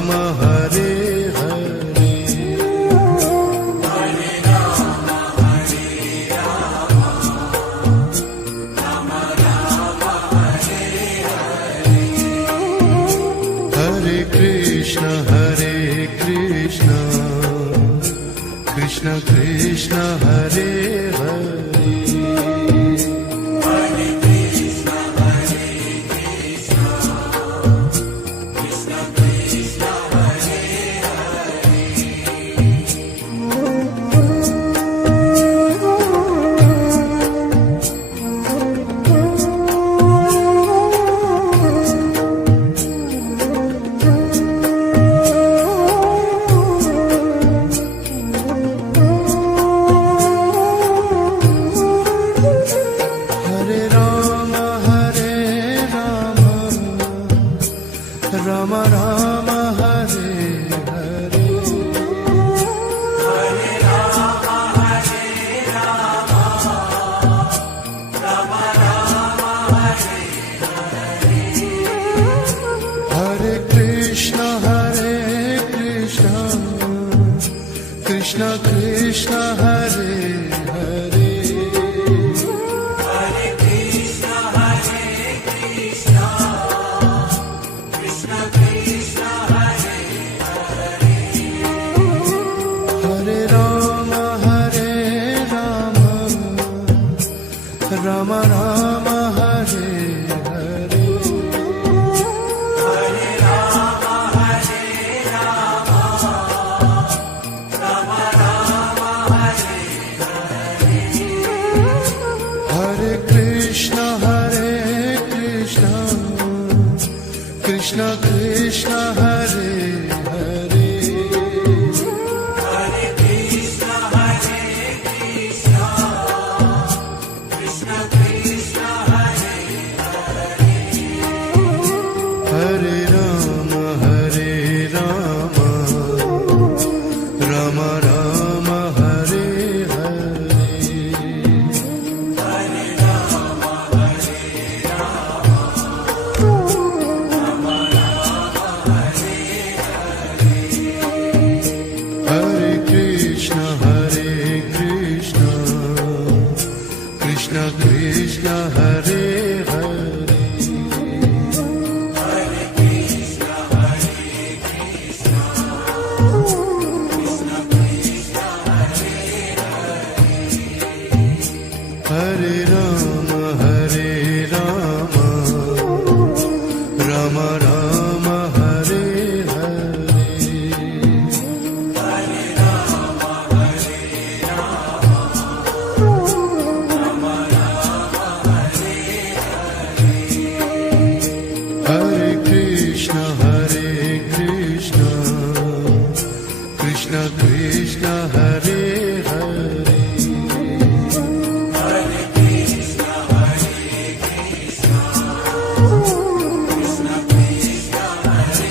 Ram Hare Hare, Hare Ram Hare Ram, Ram Ram Hare Hare, Hare Krishna Krishna Krishna Hare Hare, Hare Krishna Krishna Krishna Hare Hare, Hare Ram Ram Ram Hare Hare, Hare Ram Hare Ram, Ram Ram Hare Hare, Hare Krishna Krishna Krishna Hare Hare, Hare Krishna Krishna Krishna Hare Hare, Hare Ram Ram Ram Hare Hare, Hare Ram Hare Ram, Ram Ram Hare Hare, Hare Krishna Krishna Krishna Hare Hare, Hare Krishna Krishna Krishna Hare Hare, Hare Ram Ram Ram Hare Hare, Hare Ram Hare Ram, Ram Ram Hare Hare, Hare Krishna Krishna Krishna Hare Hare, Hare Krishna Krishna Krishna Hare Hare, Hare Ram Ram Ram Hare Hare, Hare Ram Hare Ram, Ram Ram Hare Hare, Hare Krishna Krishna Krishna Hare Hare, Hare Krishna Krishna Krishna Hare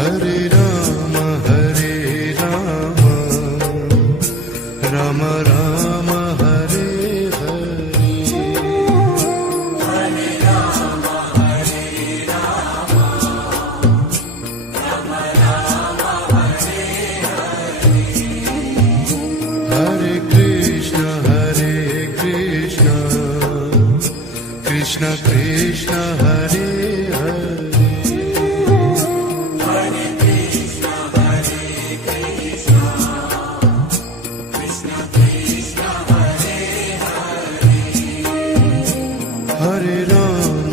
Hare Ram Ram Ram Hare Hare, Hare Ram Hare Ram, Ram Ram Hare Hare, Hare Krishna Krishna Krishna Hare Hare, Hare Krishna Krishna Krishna Hare Hare, Hare Ram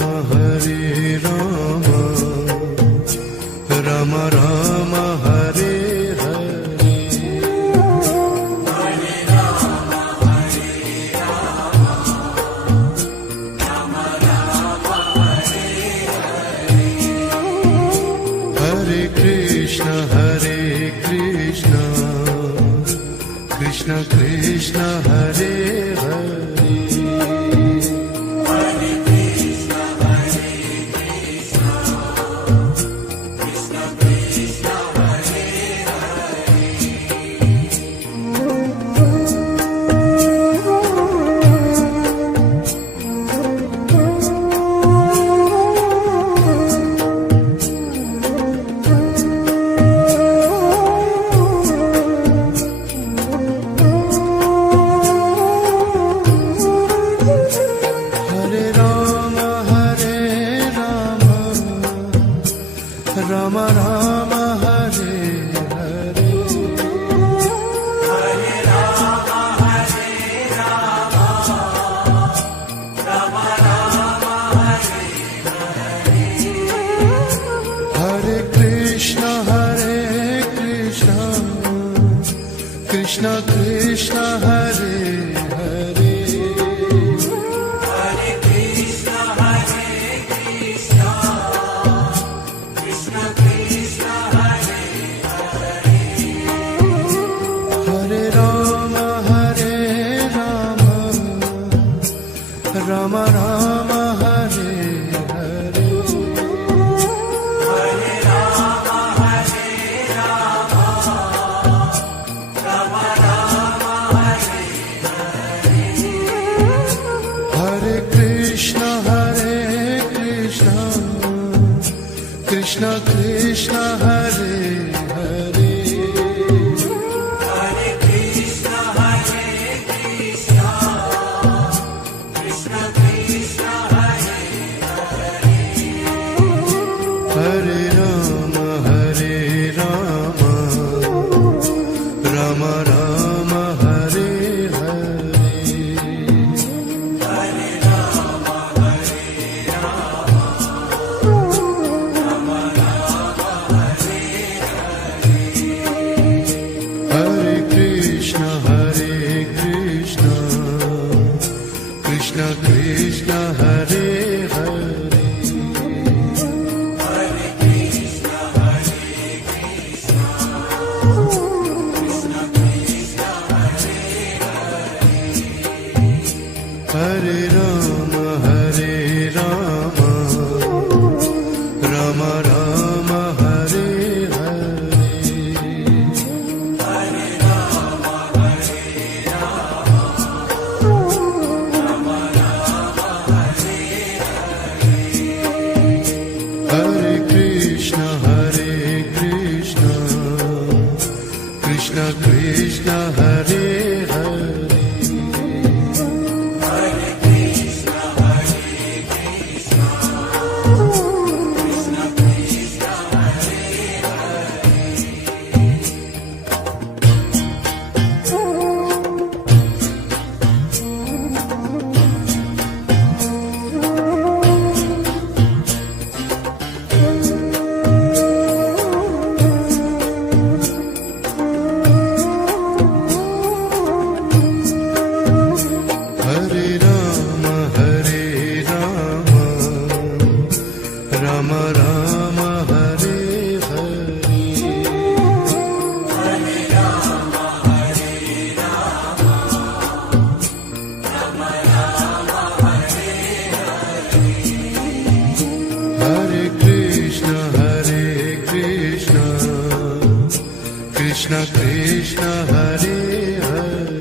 Ram Ram Hare Hare, Hare Ram Hare Ram, Ram Ram Hare Hare, Hare Krishna Krishna Krishna Hare Hare, Rama Rama Hare Hare Hare Krishna Krishna Krishna Hare Hare Hare Rama Rama Rama Hare Hare Hare Krishna Krishna Krishna Hare Hare Hare Rama Rama Rama Hare Hare Hare Krishna Krishna Krishna Hare Hare Hare Rama Rama Rama Hare Hare Hare Krishna Krishna Krishna Hare Hare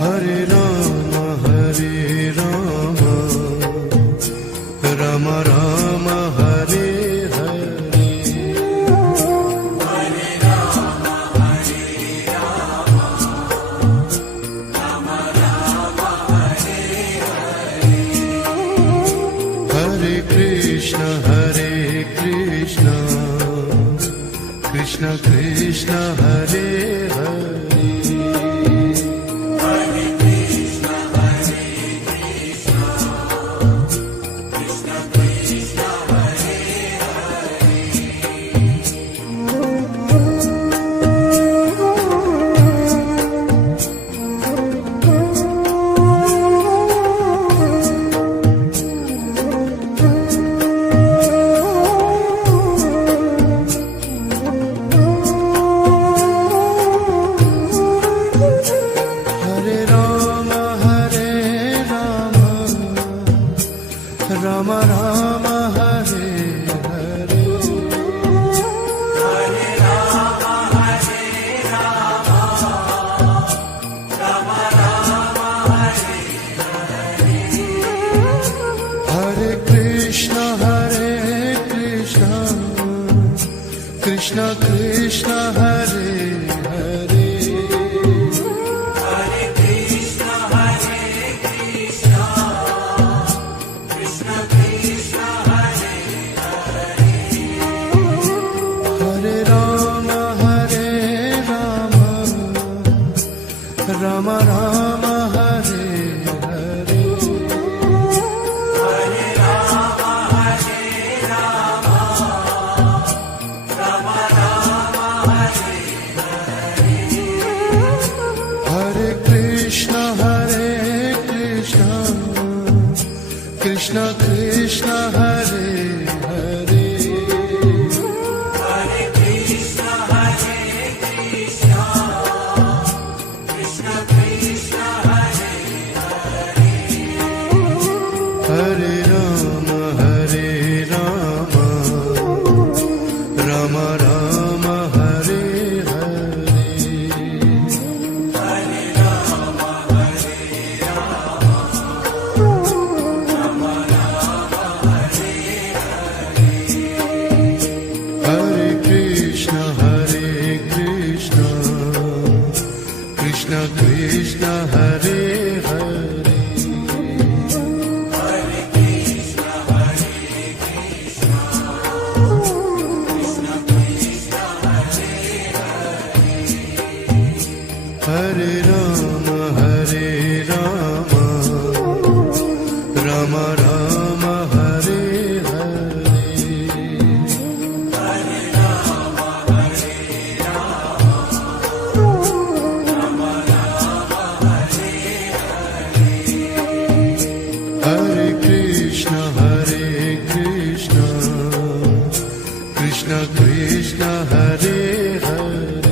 Hare Rama Rama Rama Hare Hare Hare Krishna Krishna Krishna Hare Hare Rama Rama Hare Hare Hare Krishna Krishna Krishna Hare Hare Hare Rama Rama Rama Hare Hare Hare Krishna Krishna Hare Hare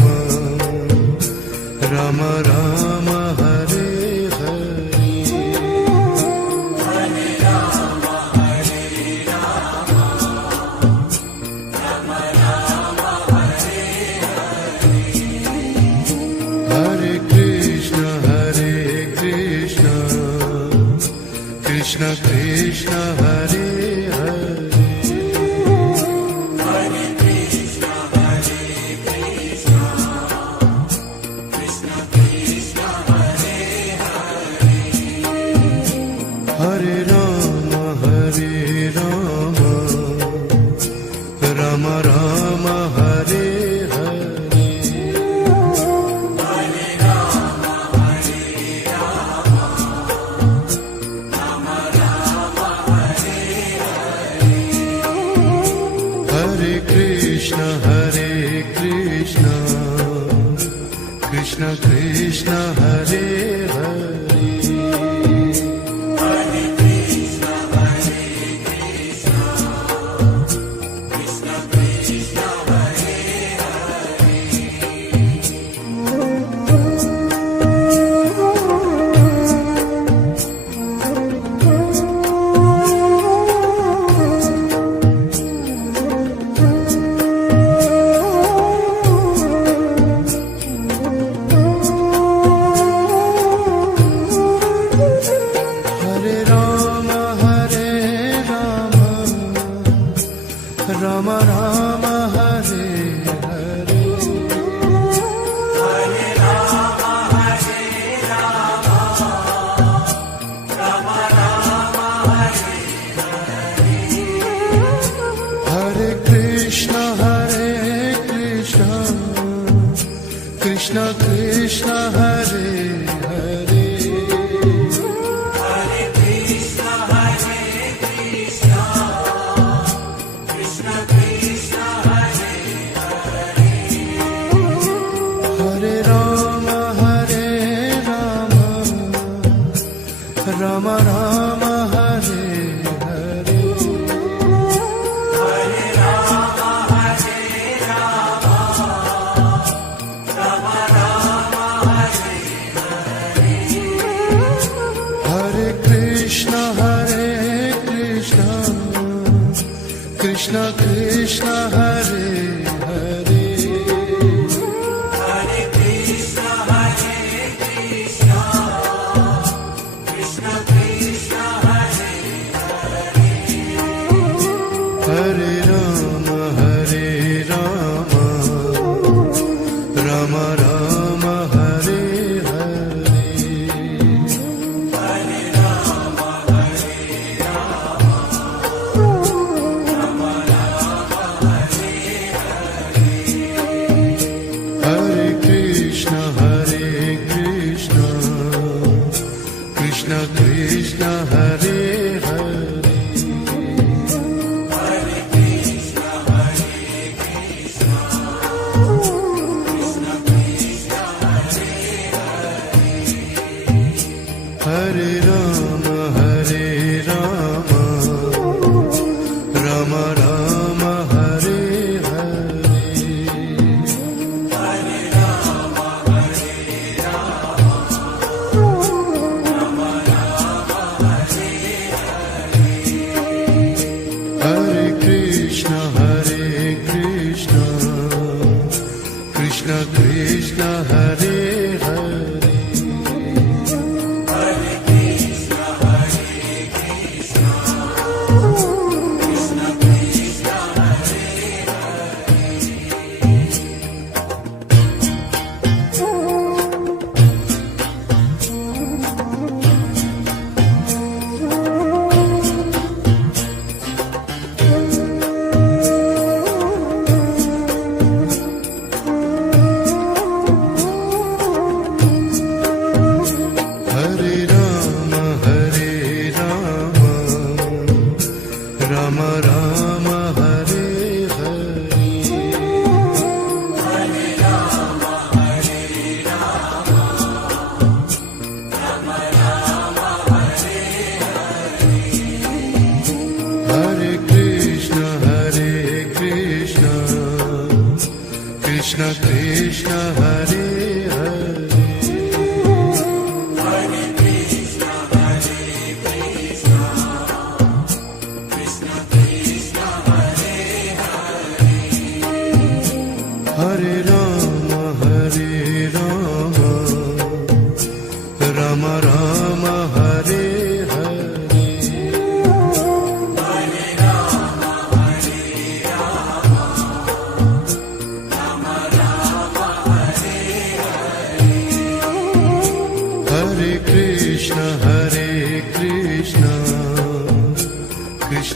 Krishna Krishna Hare Hare Hare Krishna Hare Krishna Krishna Krishna Hare Hare Hare Rama Hare Rama Rama Rama Hare Hare Hare Rama Hare Rama Rama Rama Hare Hare Krishna Hare Krishna Krishna Krishna Hare Hare Hare Krishna Hare Krishna Krishna Krishna Hare Hare Rama Hare Rama Rama Rama Hare Hare Hare Rama Hare Rama Rama Rama Hare Hare Krishna Hare Krishna Krishna Krishna Hare Hare Hare Krishna Hare Krishna Krishna Krishna Hare Hare Rama Hare Rama Rama Rama Hare Hare Hare Rama Hare Rama Rama Rama Hare Hare Krishna Hare Krishna Krishna Krishna Hare Hare Hare Krishna Hare Krishna Krishna Krishna Hare Hare Rama Hare Rama Rama Rama Hare Hare Hare Rama Hare Rama Rama Rama Hare Hare Krishna Hare Krishna Krishna Krishna Hare Hare Hare Krishna Hare Krishna Krishna Krishna Hare Hare Rama Hare Rama Rama Rama Hare Hare Hare Rama Hare Rama Rama Rama Hare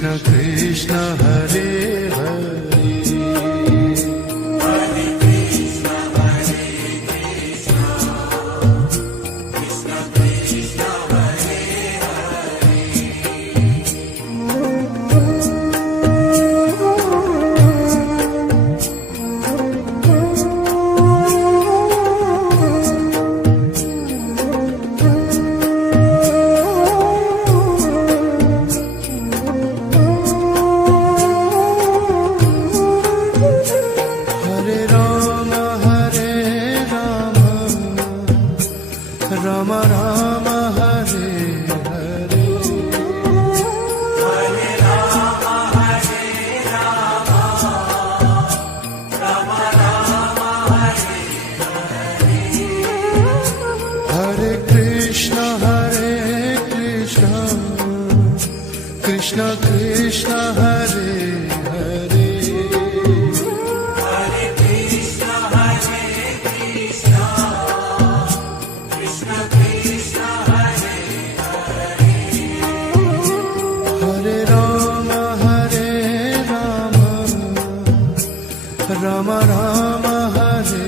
Krishna Krishna Hare Hare Rama Rama Hare Hare Hare Rama Hare Rama, Rama Rama Hare Hare. Hare Krishna Krishna Krishna Hare Hare Hare Krishna Krishna Krishna Hare Hare. Hare Rama Rama Rama Hare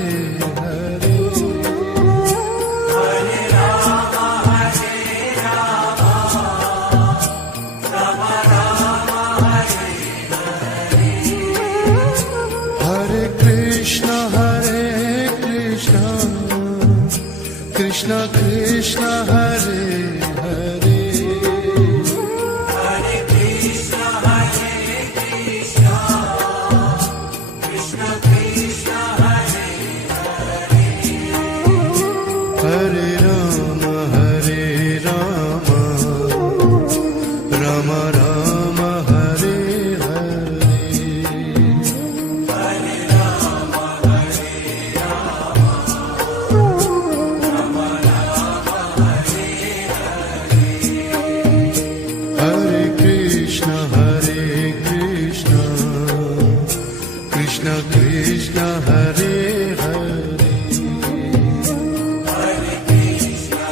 Hare Hare Rama Hare Rama, Rama Rama Hare Hare. Hare Krishna Krishna Krishna Hare Hare Hare Krishna Krishna Krishna Hare Hare. Hare Rama Rama Rama Hare Hare Hare Rama Hare Rama, Rama Rama Hare Hare. Hare Krishna Krishna Krishna Hare Hare Hare Krishna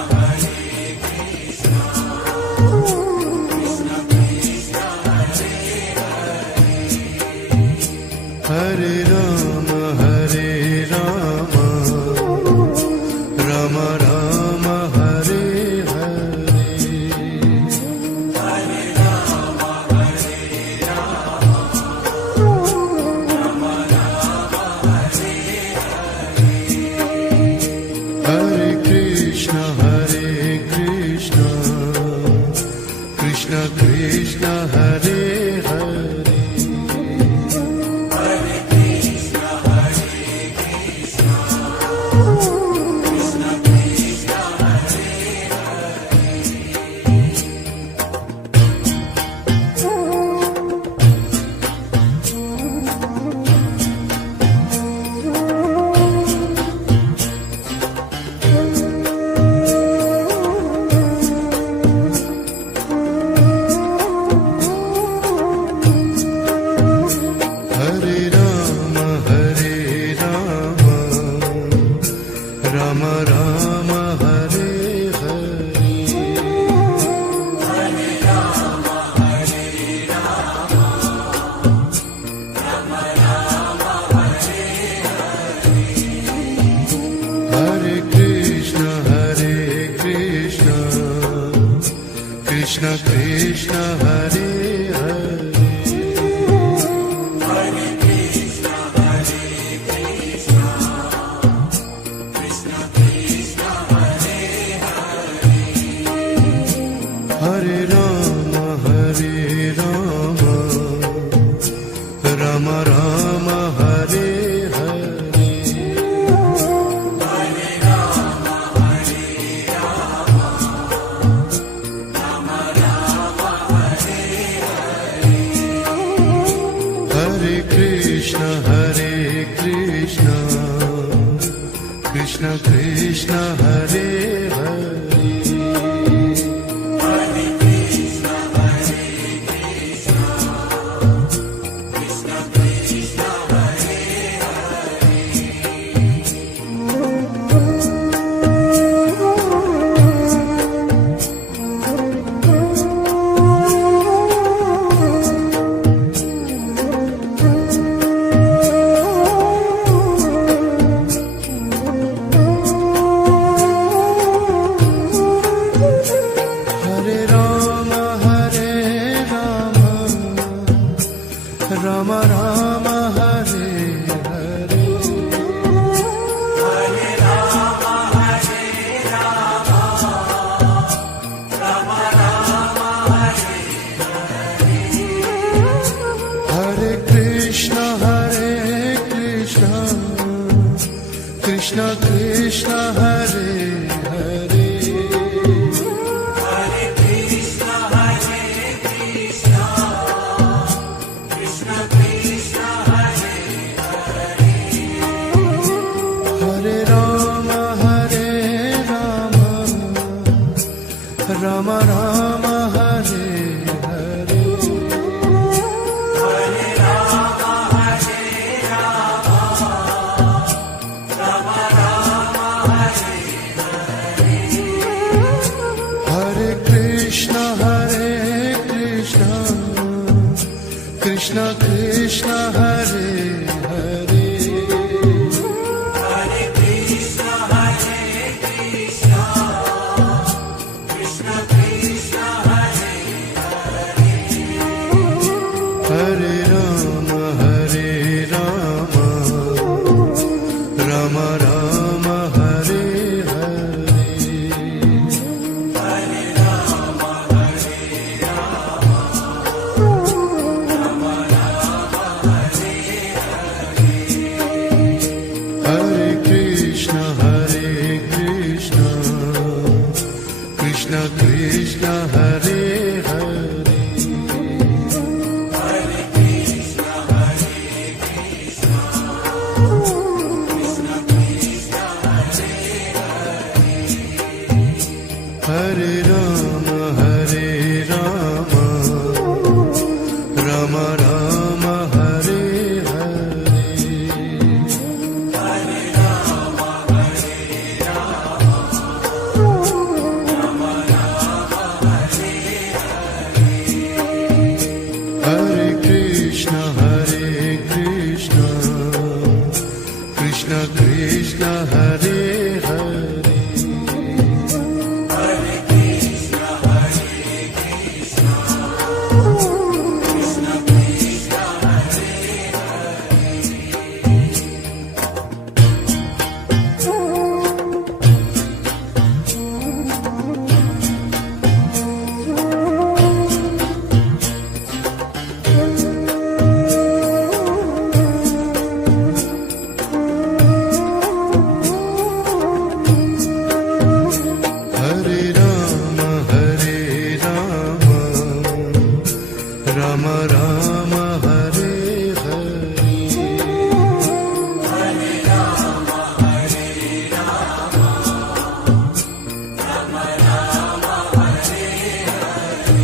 Krishna Krishna Hare Hare. Hare Rama Rama Rama Hare Hare Hare Rama Hare Rama, Rama Rama Hare Hare. Hare Krishna Krishna Krishna Hare Hare Hare Krishna Krishna Krishna Hare Hare Rama Rama Rama Hare Hare Hare Rama Hare Rama, Rama Rama Hare Hare. Hare Krishna Krishna Krishna Hare Hare Hare Krishna Krishna Krishna Hare Hare. Hare Rama Rama Rama Hare Hare Hare Rama Hare Rama, Rama Rama Hare Hare. Hare Krishna Krishna Krishna Hare Hare Hare Krishna Krishna Krishna Hare Hare. Hare Krishna, Krishna Krishna, Hare Hare. Hare Krishna, Krishna Krishna, Hare Hare. Hare Rama, Rama Rama, Hare Hare. Hare Rama, Rama Rama, Hare Hare. Hare Krishna, Krishna Krishna, Hare Hare. Hare Krishna, Krishna Krishna, Hare Hare. Hare Rama, Rama Rama, Hare Hare. Hare Rama, Rama Rama, Hare Hare. Hare Krishna, Krishna Krishna, Hare Hare. Hare Krishna, Krishna Krishna, Hare Hare. Hare Rama, Rama Rama, Hare Hare. Hare Rama, Rama Rama, Hare Hare. Hare Krishna, Krishna Krishna, Hare Hare. Hare Krishna, Krishna Krishna, Hare Hare Rama, Rama Rama, Hare Hare. Hare Rama, Rama Rama, Hare Hare.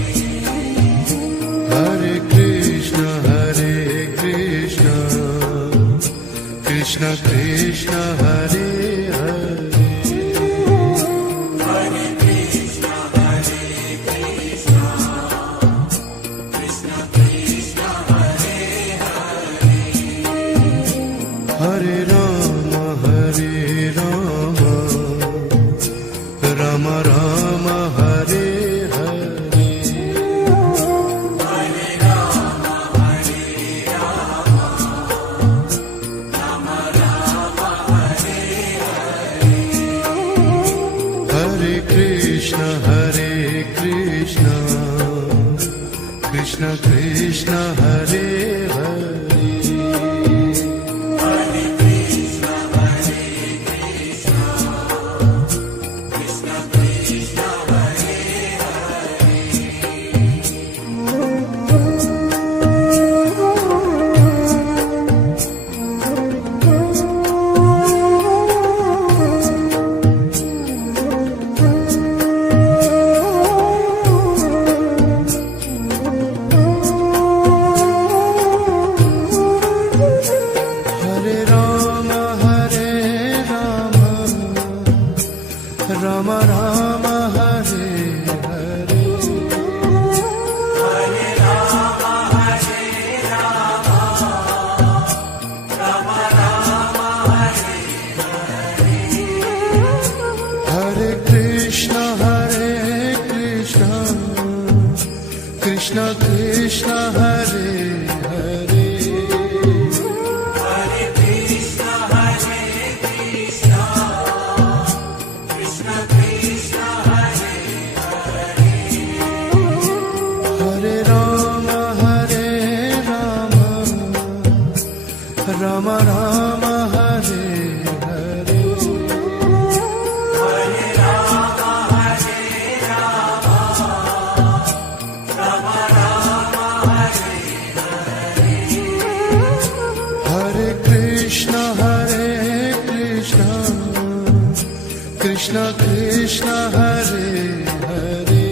Hare Krishna, Krishna Krishna, Hare Hare. Hare Krishna, Krishna Krishna, Hare Hare. Hare Rama, Rama Rama, Hare Hare. Hare Rama, Rama Rama, Hare Hare. Hare Krishna, Krishna Krishna, Hare Hare. Hare Krishna, Krishna Krishna, Hare Hare Rama, Rama Rama, Hare Hare. Hare Rama, Rama Rama, Hare Hare Krishna, Krishna Krishna, Hare Hare. Hare Krishna, Krishna Krishna Krishna, Hare Hare. Ram Ram Hare Hare Hare Ram Ram Ram Hare Hare Krishna Krishna Krishna Hare Hare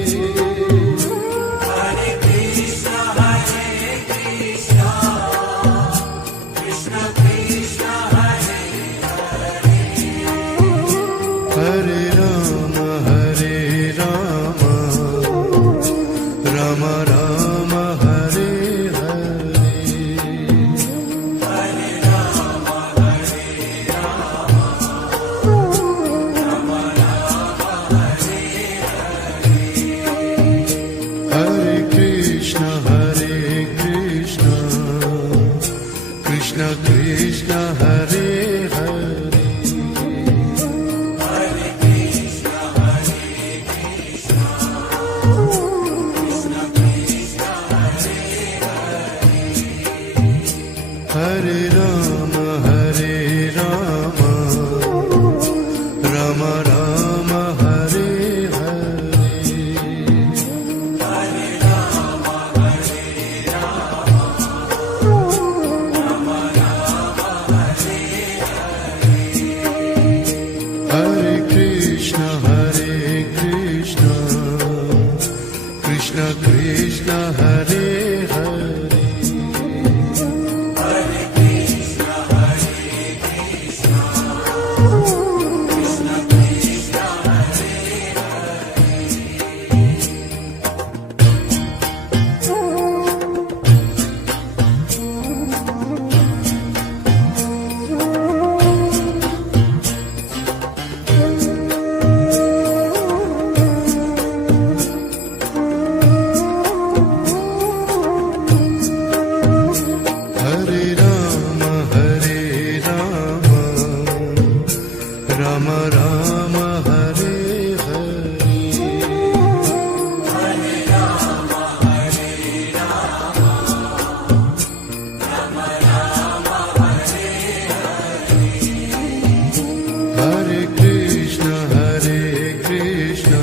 Hare Krishna Krishna Krishna Hare Hare Ram Ram Ram Hare Hare Hare Ram Hare Krishna Krishna Krishna Hare Hare Hare Krishna Krishna Krishna Hare Hare Ram Ram Ram Hare Hare Hare Ram Hare Krishna Krishna Krishna Hare Hare Hare Krishna Krishna Krishna Hare Hare Ram Ram Ram Hare Hare Hare Ram Hare Krishna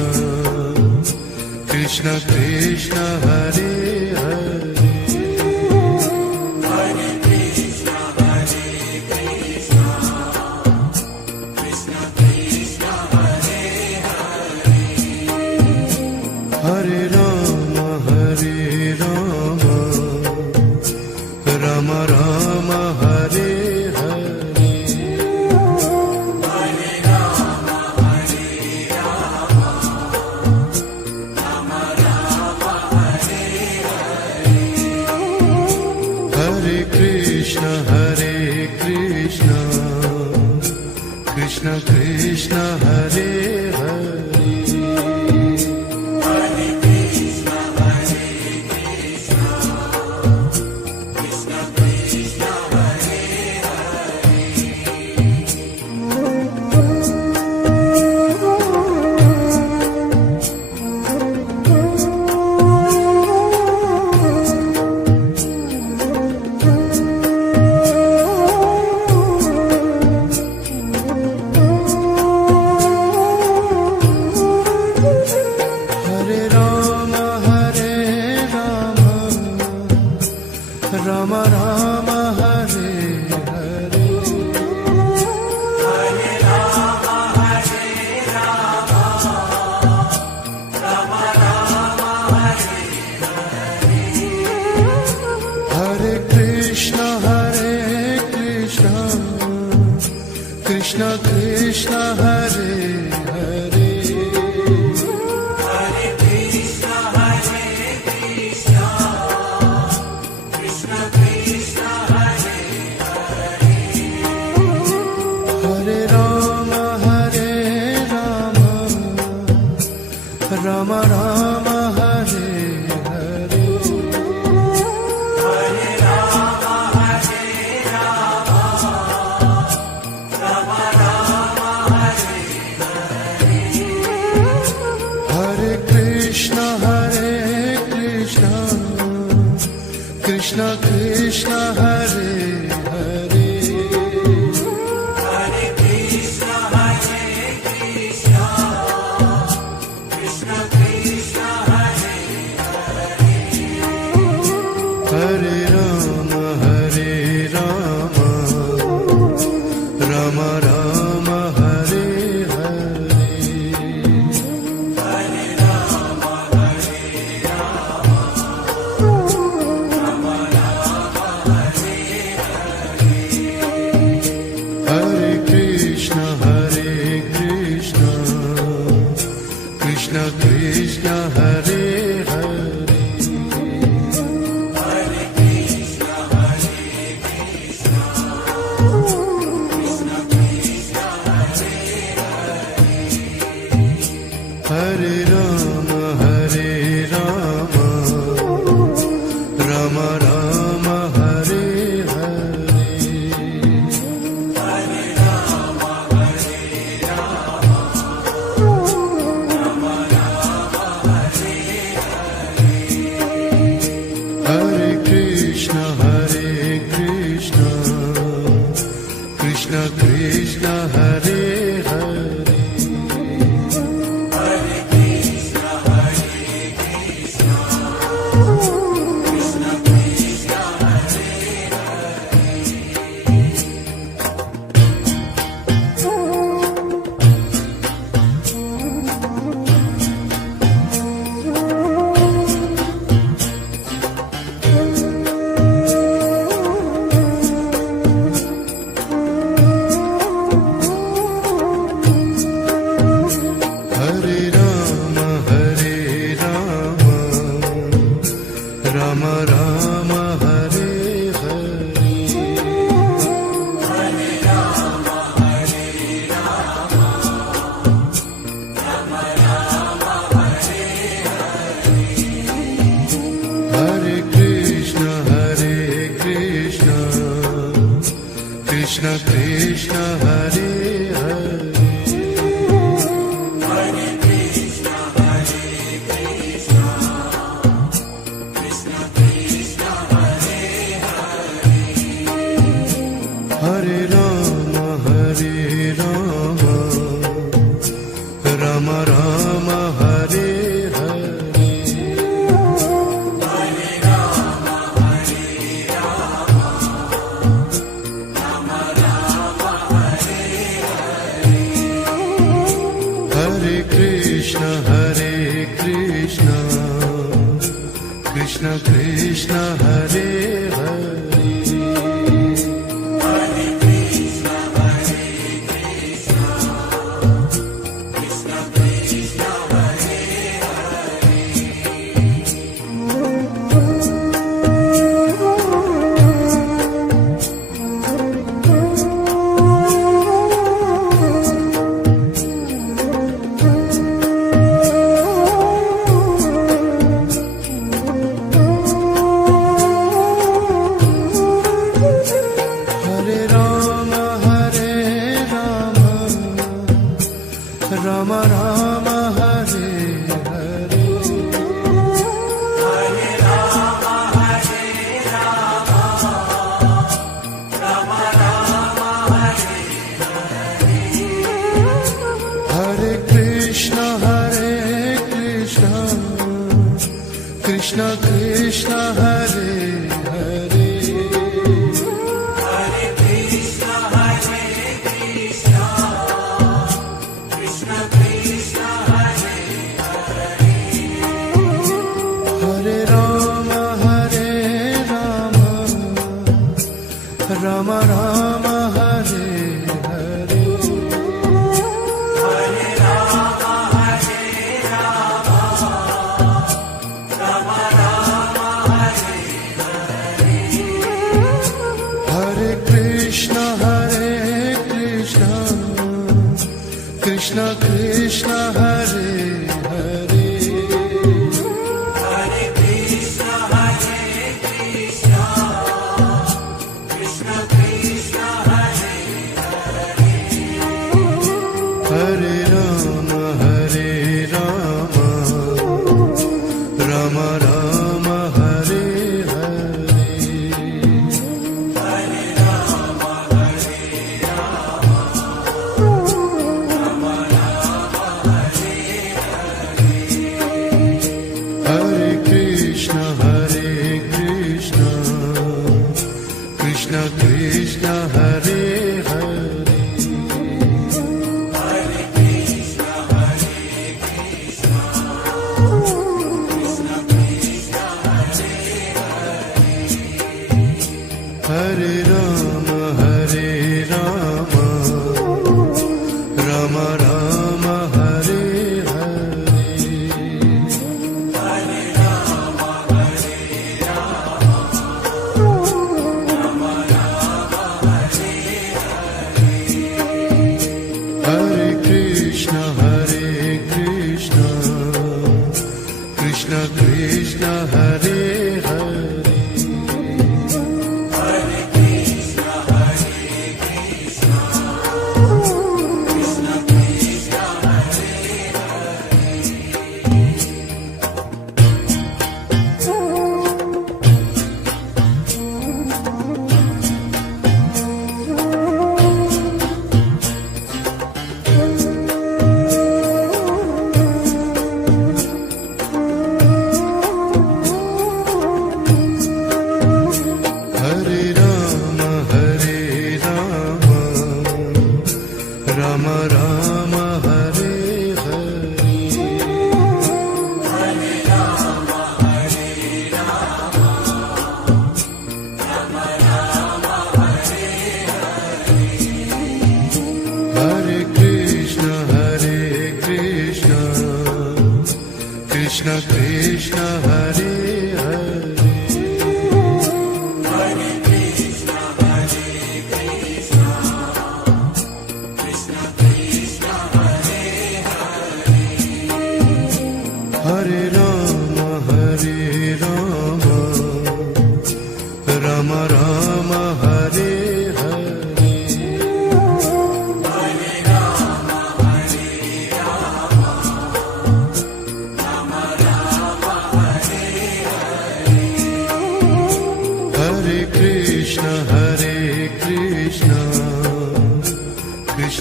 Krishna Krishna Hare Hare Hare Krishna Krishna Krishna Hare Hare Ram Ram Ram Hare Hare Hare Ram Hare Krishna Krishna Krishna Hare Hare Hare Krishna Krishna Krishna Hare Hare Ram Ram Ram Hare Hare Hare Ram Ram Ram Hare Hare Krishna Krishna Krishna Hare Hare Hare Krishna Krishna Krishna Hare Hare Ram Ram Ram Hare Hare Hare Ram Ram Ram Hare Hare Krishna Krishna Krishna Hare Hare Ram Ram Hare Hare Hare Ram Hare Ram Ram Ram Hare Hare Krishna Krishna Krishna Hare Hare Hare Krishna Krishna Krishna Hare Hare Ram Ram Ram Hare Hare Hare Ram Hare Ram Ram Ram Hare Hare Krishna Krishna Krishna Hare Hare Hare Krishna Krishna Krishna Hare Hare Ram Ram Ram Hare Hare Hare Ram Hare Ram Ram Ram Hare Hare Krishna Krishna Krishna Hare Hare Hare Krishna Krishna Krishna Hare Hare Ram Ram Ram Hare Hare Hare Ram Hare Ram Ram Ram Hare Hare Krishna Krishna Krishna Hare Hare Hare Krishna Krishna Krishna Hare Hare Ram Ram Ram Hare Hare Hare Ram Hare Ram Ram Ram Hare Hare Krishna Krishna Krishna Hare Hare Hare Krishna Krishna Krishna Hare Hare Ram Ram Ram Hare Hare Hare Ram Hare Ram Ram Ram Hare Hare Krishna Krishna Krishna Hare Hare Hare Krishna Krishna Krishna Hare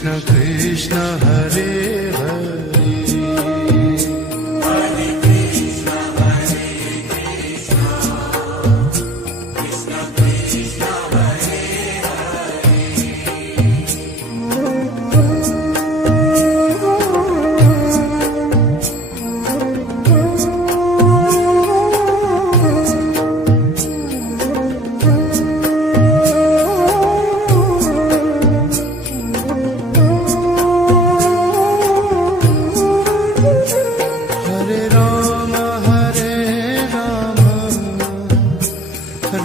Krishna Krishna Hare Hare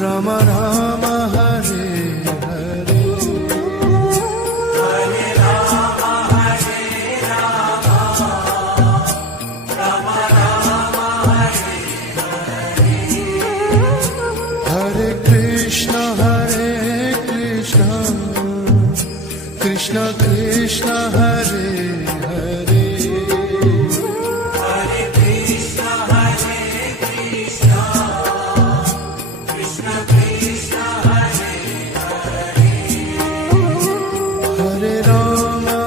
Rama Rama Hare Hare Hare Rama Hare Rama, Rama Rama Hare Hare. Hare Krishna Krishna Krishna Hare Hare Hare Krishna Krishna Krishna Hare Hare. Hare Rama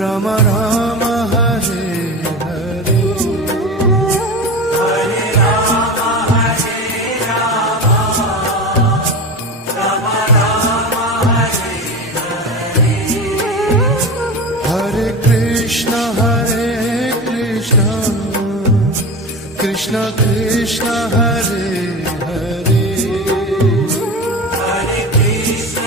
Rama Rama Hare Hare Hare Rama Hare Rama, Rama Rama Hare Hare. Hare Krishna Krishna Krishna Hare Hare Hare Krishna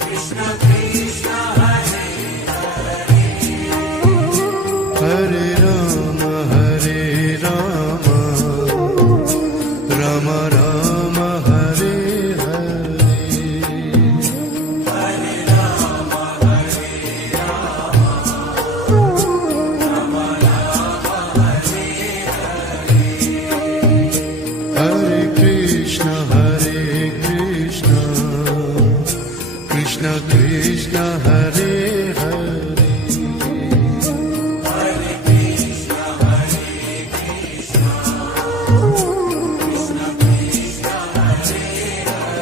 Krishna Krishna Hare Hare. Hare Rama Rama Rama Hare Hare Hare Rama Hare Rama, Rama Rama Hare Hare. Hare Krishna Krishna Krishna Hare Hare Hare Krishna Krishna Krishna Hare Hare.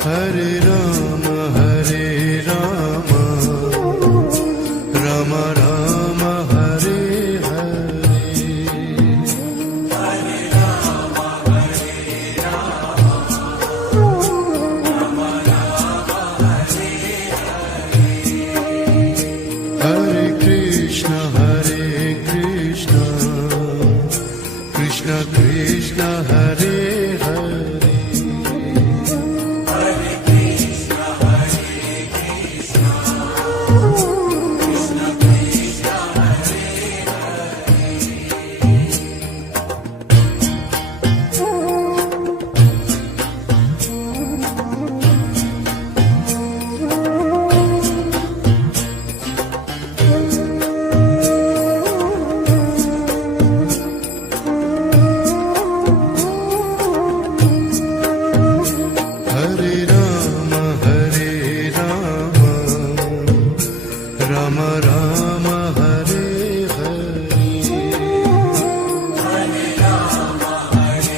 Hare Rama Rama Rama Hare Hare Hare Rama Hare Rama, Rama Rama Hare Hare. Hare Krishna Krishna Krishna Hare Hare Hare Krishna Krishna Krishna Hare Hare Rama Rama Rama Hare Hare Hare Rama Hare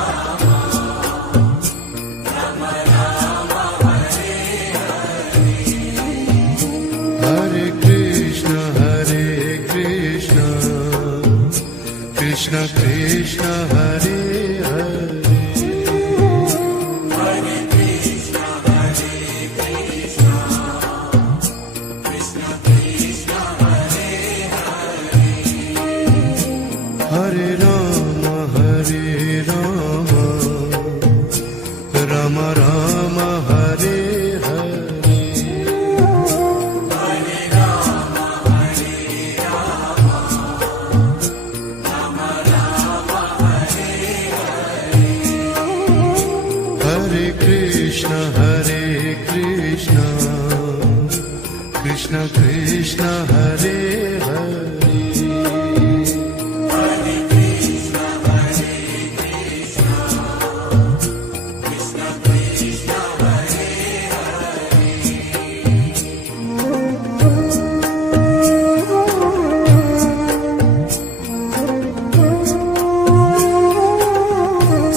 Rama, Rama Rama Hare Hare. Hare Krishna Krishna Krishna Hare Hare Hare Krishna Krishna Krishna Hare Hare. Hare Rama Rama Rama Hare Hare Hare Rama Hare Rama, Rama Rama Hare Hare. Hare Krishna Krishna Krishna Hare Hare Hare Krishna Krishna Krishna Hare Hare.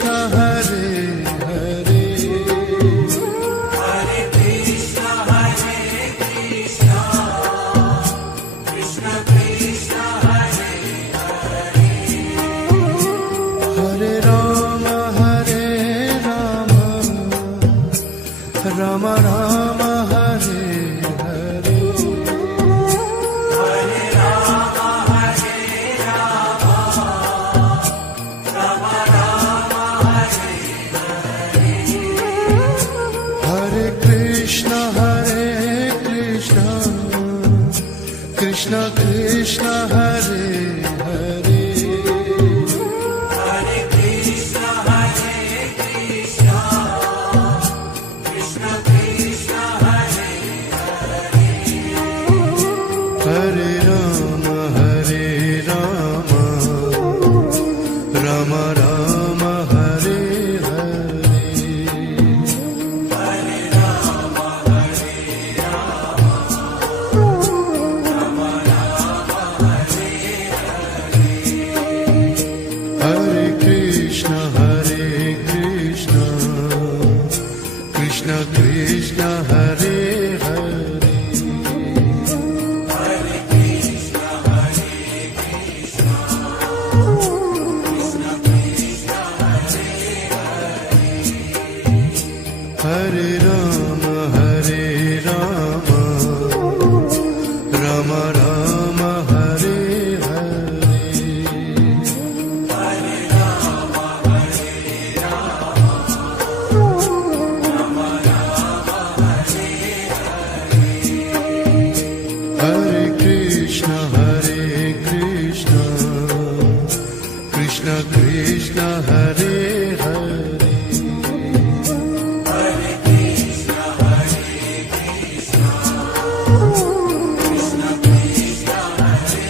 Krishna Hare Hare Hare Krishna, Krishna Krishna, Hare Hare. Hare Ram Ram Ram Hare Hare Hare Rama, Hare Rama, Rama Rama, Hare Hare. Hare Krishna Krishna Krishna Hare Hare Hare Krishna, Krishna Krishna, Hare Hare. Hare Ram Ram Ram Hare Hare Hare Rama, Hare Rama, Rama Rama, Hare Hare. Hare Krishna Krishna Krishna Hare Hare Hare Krishna, Krishna Krishna, Hare Hare. Hare Ram Ram Ram Hare Hare Hare Rama, Hare Rama, Rama Rama, Hare Hare. Hare Krishna Krishna Krishna Hare Hare Hare Krishna, Krishna Krishna Krishna, Hare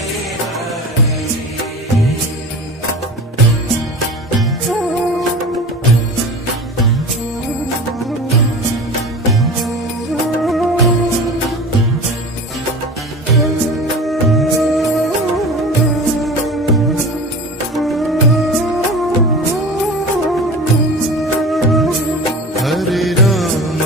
Hare Ram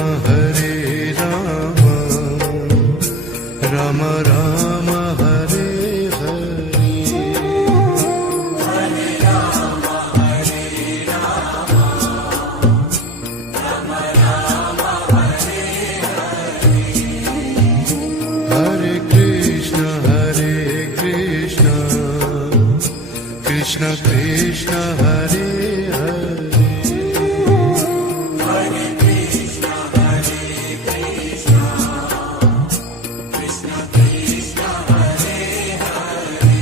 Ram Ram Hare Hare Hare Rama, Hare Rama, Rama Rama, Hare Hare. Hare Krishna Krishna Krishna Hare Hare Hare Krishna, Krishna Krishna Krishna, Hare Hare.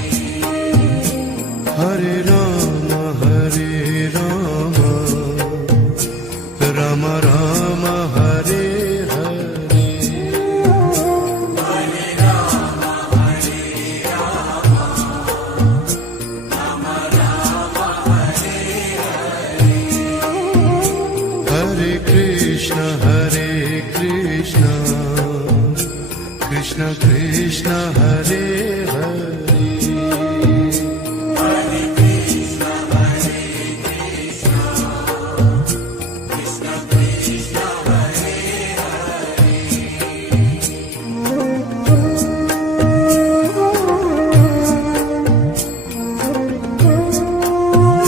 Hare Ram Ram Ram Hare Hare Hare Rama, Hare Rama, Rama Rama, Hare Hare. Hare Krishna Krishna Krishna Hare Hare Hare Krishna, Krishna Krishna Krishna,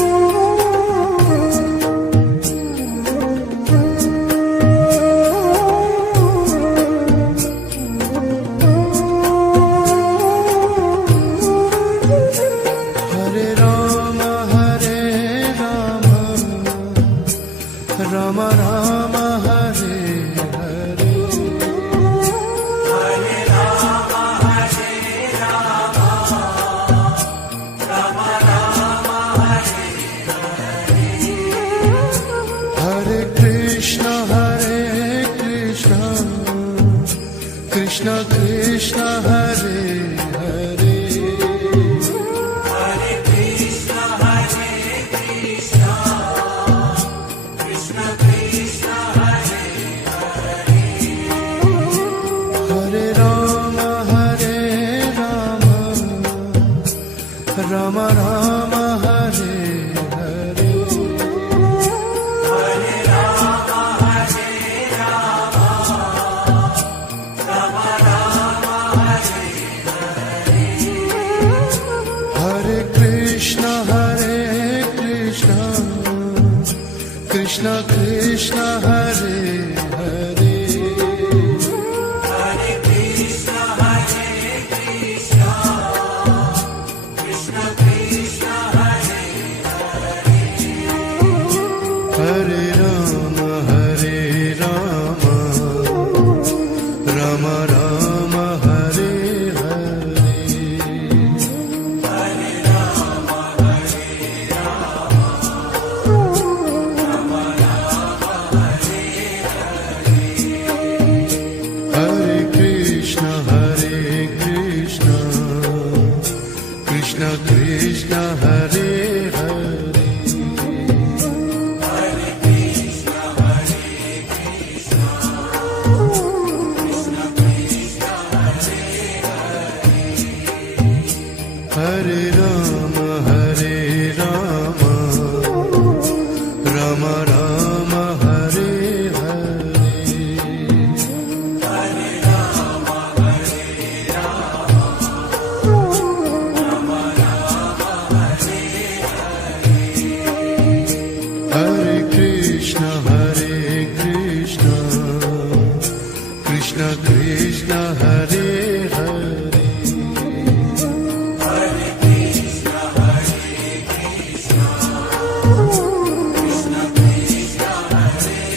Hare Hare Ram Ram Ram Hare Hare Hare Rama, Hare Rama, Rama Rama, Hare Hare. Hare Krishna Krishna Krishna Hare Hare Hare Krishna, Krishna Krishna Krishna, Hare Hare. Hare Ram Ram Ram Hare Hare Krishna Krishna Hare Hare Hare Krishna, Hare Krishna, Krishna Krishna, Hare Hare, Hare Ram Ram Ram Hare Hare Hare Rama, Hare Rama, Rama Rama, Hare Hare Krishna Krishna Krishna Hare Hare Hare Krishna, Hare Krishna, Krishna Krishna, Hare Hare Ram Ram Ram Hare Hare Hare Rama, Hare Rama, Rama Rama, Hare Hare Krishna Krishna Krishna Hare Hare Hare Krishna, Hare Krishna, Krishna Krishna, Hare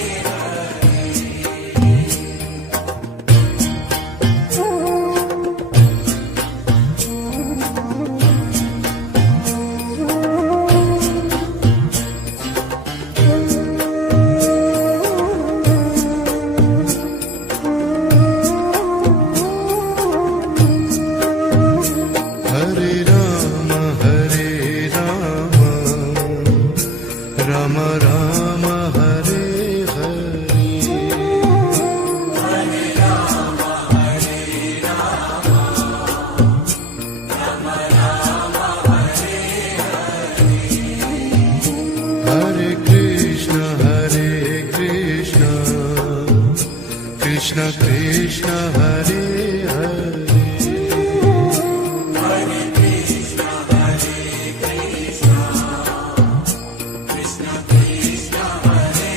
Hare Ram Ram Ram Hare Hare Hare Rama, Hare Rama, Rama Rama, Hare Hare Krishna Krishna Krishna Hare Hare Hare Krishna, Hare Krishna, Krishna Krishna, Hare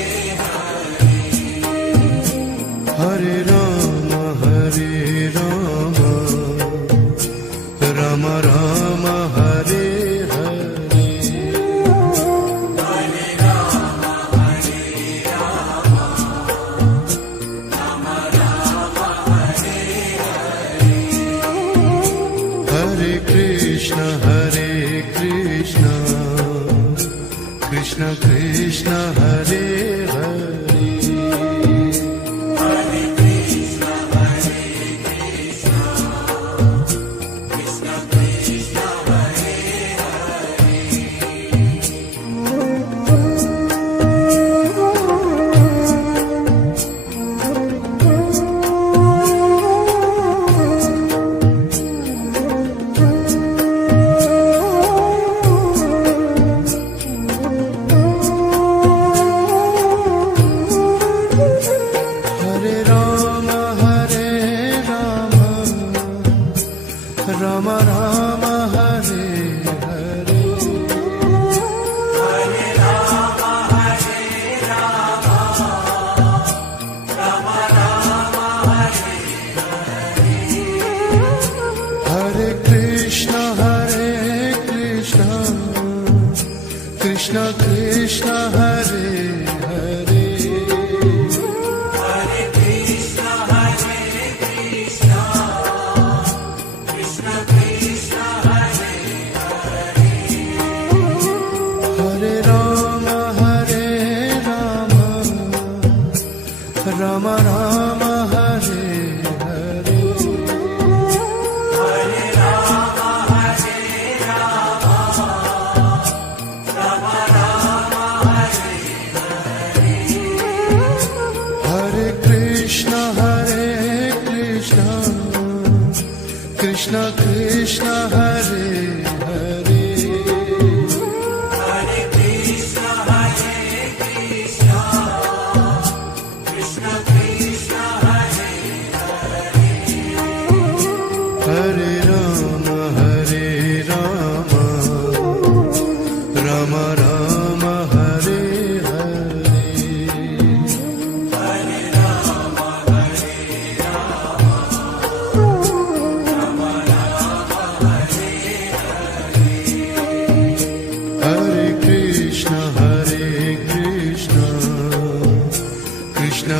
Hare Ram Ram Ram Hare Hare Hare Rama, Hare Rama, Rama Rama, Hare Hare Krishna Krishna Krishna Hare Hare Hare Krishna,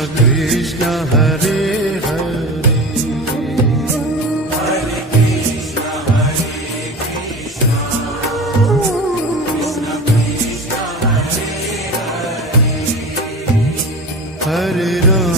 Krishna Hare Hare Hare Ram